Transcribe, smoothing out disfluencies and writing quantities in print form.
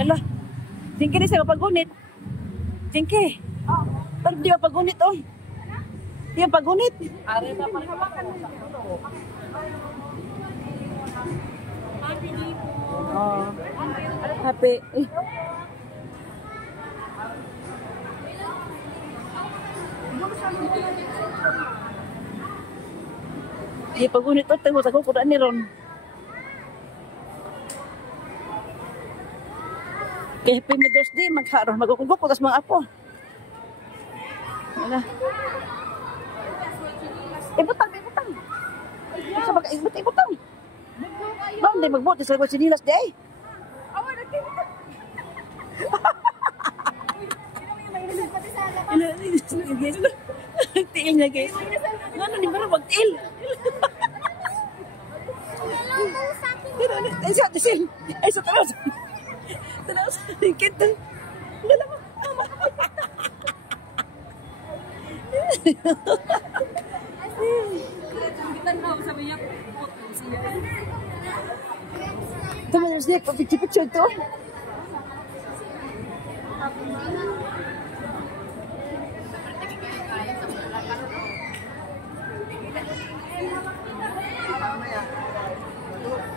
Hala. Jingke ni sa pagunit. Jingke. Pero di ba pagunit oh. Di ba pagunit? Are pa pagkawakan mo sa ulo. Oh. Happy. Eh. Di pagunit oh. Tengok ako kuda ni ron. Kaya happy Mother's Day, magkaroon, magkukumpok ko, tas mga apo. Wala. Ibutang. Sa baga, ibutang. Bang, di magbuti sa sinilas, day. Awan, nagkita. Nagtiil niya, guys. Ano, di ba na magtiil? Ay, sa tisil. Ay, sa taras. Taras, kita. Wala mo. Ito mo siya, pagpicipit siya ito.